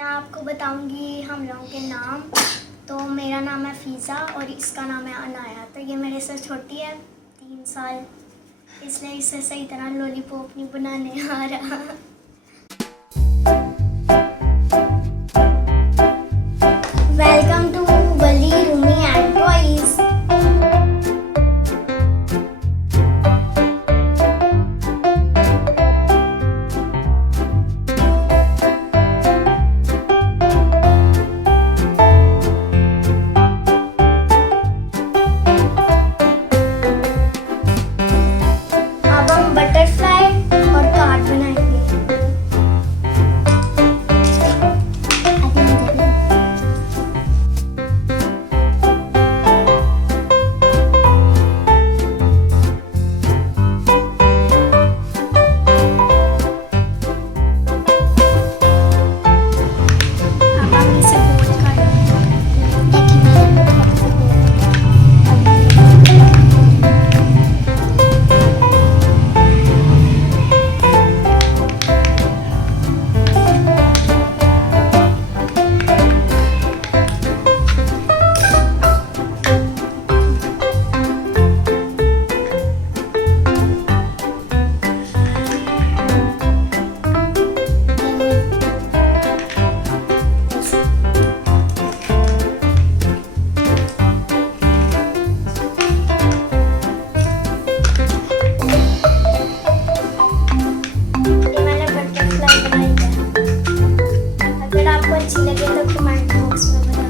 मैं आपको बताऊंगी हम लोगों के नाम। तो मेरा नाम है फ़ीज़ा और इसका नाम है अनाया। तो ये मेरे से छोटी है 3 साल, इसलिए इसे सही तरह लॉलीपॉप नहीं बनाने आ रहा। वेलकम टू वली, रूमी एंड टॉयज। बटरफ्लाई और कार्ड बनाएंगे। अब हम इसे गोल अच्छी लगे तो कमेंट बॉक्स में बताना।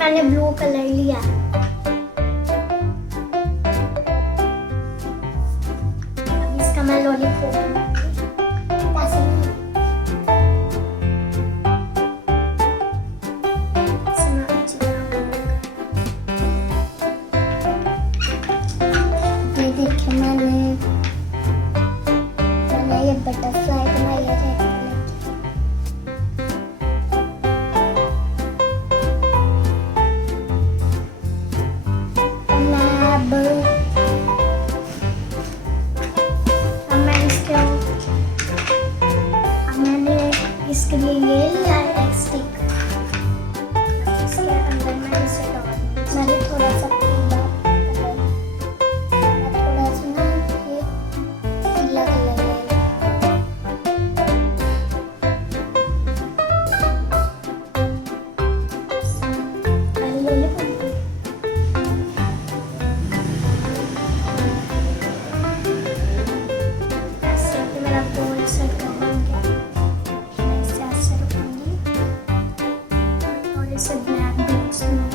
मैंने ब्लू कलर लिया। अब इसका मैं लॉलीपॉप ये देखिए मैंने ये बटरफ्लाई बनाई है। इसके लिए ये लिया है एक स्टिक। इसके अंदर मैं इसे डाल मैंने थोड़ा सा पीला कलर, थोड़ा सा ना ये पीला कलर ले मेरा गोल सेट कर इसे ब्लैक बॉक्स में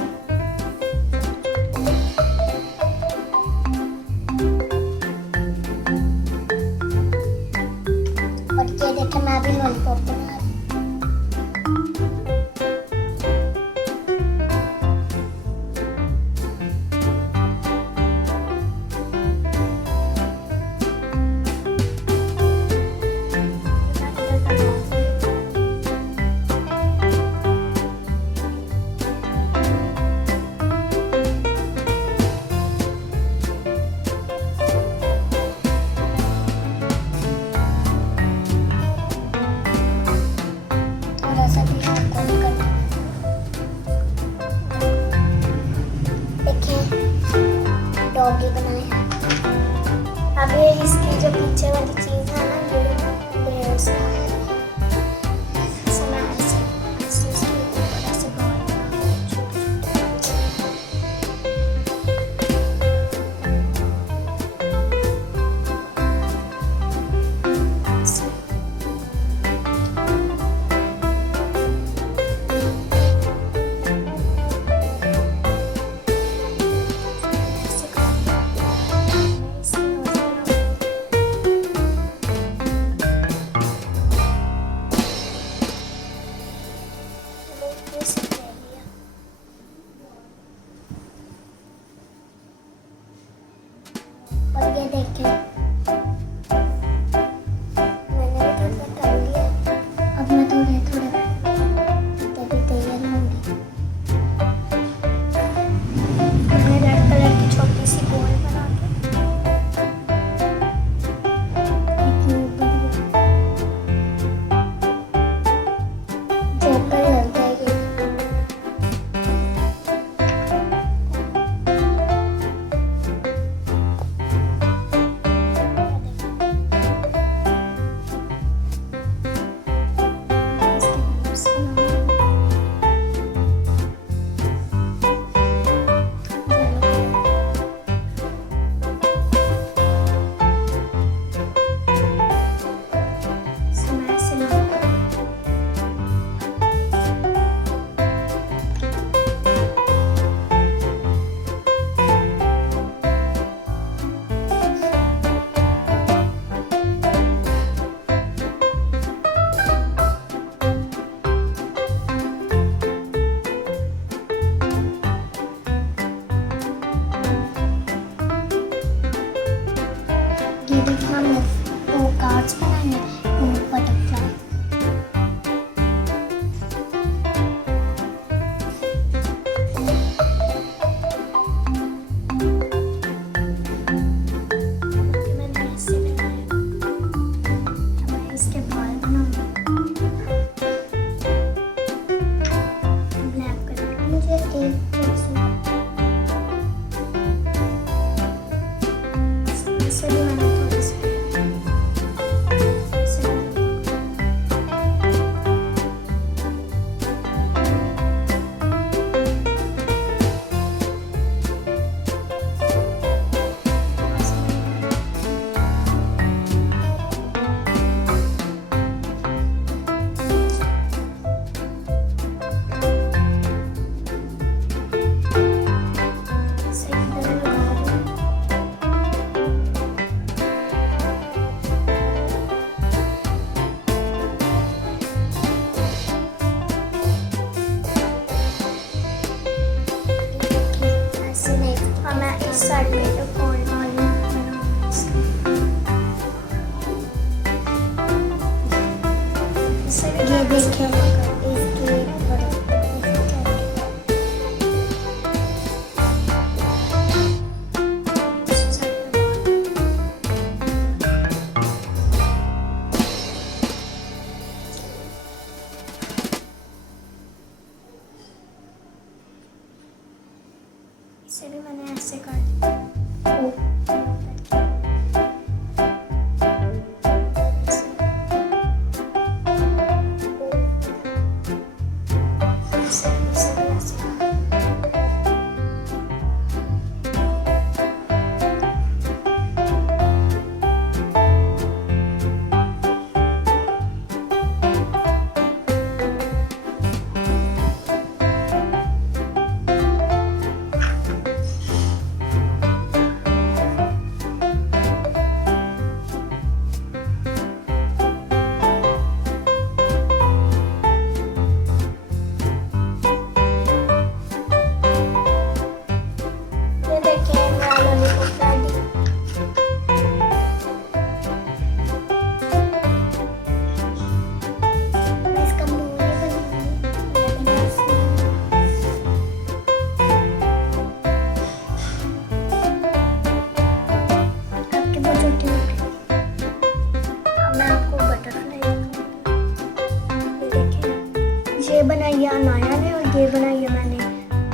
और ये देखे मैं भी लॉलीपॉप बना रही हूँ। काट लेते कौन आलू ये देखे इसे भी मैंने ऐसे कर दिया। ये बनाई है अनाया ने और ये बनाई है मैंने।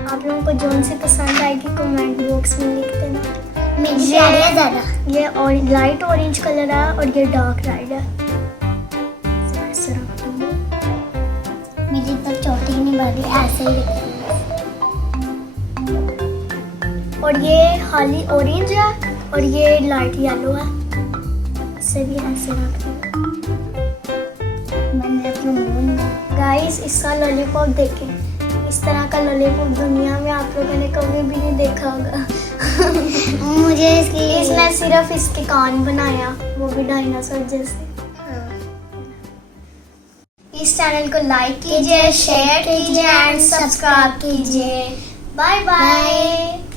आप लोगों को जोन से पसंद आएगी कमेंट बॉक्स में लिख देना। ये और लाइट ऑरेंज कलर है और ये डार्क रेड है। ऐसे रखूंगी, मेरी तब चोटी नहीं बढ़ी, ऐसे ही और ये खाली ऑरेंज है और ये लाइट येलो है। इसे भी ऐसे रख दूंगी। मैंने अपने मुंह में गाइस इसका लॉलीपॉप देखें। इस तरह का लॉलीपॉप दुनिया में आप लोगों ने कभी भी नहीं देखा होगा। मुझे इसने सिर्फ इसके कान बनाया, वो भी डायनासोर जैसे। इस चैनल को लाइक कीजिए, शेयर कीजिए एंड सब्सक्राइब कीजिए। Bye bye.